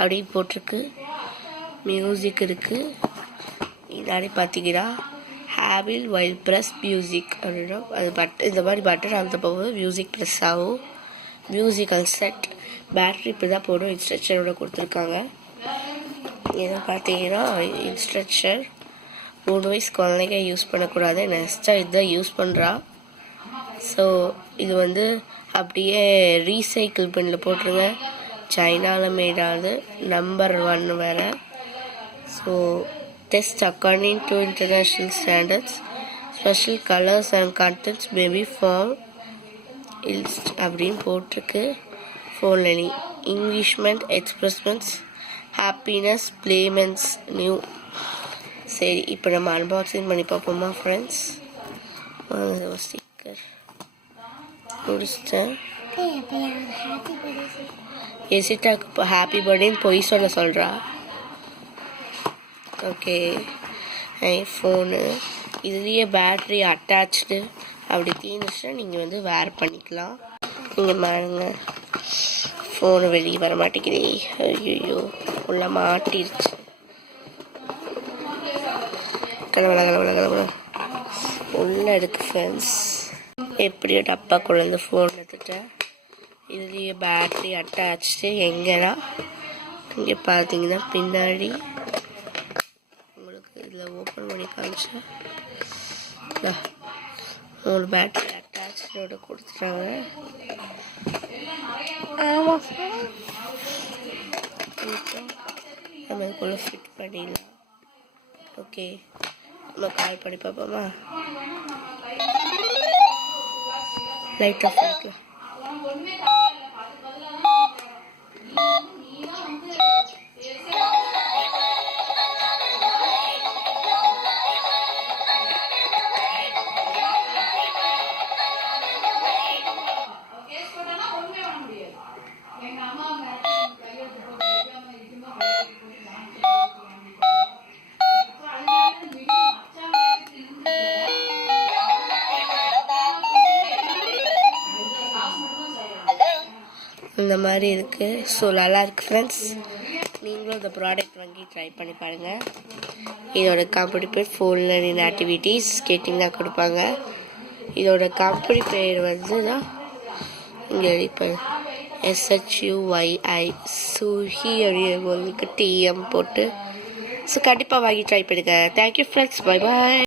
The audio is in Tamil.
அப்படின்னு போட்டிருக்கு. மியூசிக் இருக்குது. இதாடி பார்த்தீங்கன்னா ஹேபிள் வைல் ப்ரெஸ் மியூசிக் அப்படின்னா அது இந்த மாதிரி பட்டன் அந்த போகும்போது மியூசிக் ப்ரெஸ் ஆகும். மியூசிக்கல் செட் பேட்ரி இப்படி தான் போடும். இன்ஸ்ட்ரக்ஷனோட கொடுத்துருக்காங்க. இதை பார்த்தீங்கன்னா இன்ஸ்ட்ரக்ஷன் 3 வயசு குழந்தைங்க யூஸ் பண்ணக்கூடாது. நெக்ஸ்ட்டாக இதுதான் யூஸ் பண்ணுறா. ஸோ இது வந்து அப்படியே ரீசைக்கிள் பின்னில் போட்டுருங்க. சைனாவில் மேடாது நம்பர் 1 வேறு. So test according to international standards. Special colours and contents maybe form இல்ஸ்ட் அப்படின்னு போட்டிருக்கு. ஃபோனில் இங்கிலீஷ்மெண்ட் எக்ஸ்பிரஸ்மெண்ட்ஸ் ஹாப்பினஸ் பிளேமெண்ட்ஸ் நியூ. சரி, இப்போ நம்ம அன்பாக்சிங் பண்ணி பார்ப்போமா ஃப்ரெண்ட்ஸ்? ஸ்டிக்கர் முடிச்சிட்டேன். எசிட்டாக்கு இப்போ ஹாப்பி பர்த்டேன்னு பொய் சொல்கிறா. ஓகே, ஐஃபோனு இதுலேயே பேட்ரி அட்டாச்சு. அப்படி தீர்ந்துச்சுன்னா நீங்கள் வந்து வேர் பண்ணிக்கலாம். நீங்கள் பாருங்க, ஃபோனு வெளியே வர மாட்டேங்குதே. ஐயோ, உள்ள மாட்டிருச்சு. கிளம்பல உள்ள இருக்கு ஃப்ரெண்ட்ஸ். எப்படியோ டப்பா குழந்தை ஃபோன் எடுத்துட்டேன். இதுலேயே பேட்ரி அட்டாச்சு. எங்கன்னா இங்கே பார்த்தீங்கன்னா பின்னாடி உங்களுக்கு இதில் ஓப்பன் பண்ணி காமிச்சா ஒரு பேட்ரி அட்டாச்சோட கொடுத்துட்டாங்க. நம்ம இதுக்குள்ளே ஃபிட் பண்ணிடலாம். ஓகே, நம்ம கால் பண்ணி பார்ப்போமா? லைட்டாக பண்ணிக்கலாம். இந்த மாதிரி இருக்குது. ஸோ நல்லா இருக்குது ஃப்ரெண்ட்ஸ். நீங்களும் இந்த ப்ராடக்ட் வாங்கி ட்ரை பண்ணி பாருங்கள். இதோட கம்பெனி பேர் ஃபோன் லேர்னிங் ஆக்டிவிட்டீஸ் ஸ்கேட்டிங் தான் கொடுப்பாங்க. இதோட கம்பெனி பேர் வந்து தான் இங்கே இப்போ SHUYI சுஹி அப்படின்னு TM போட்டு. ஸோ கண்டிப்பாக வாங்கி ட்ரை பண்ணுங்கள். Thank you friends. Bye bye.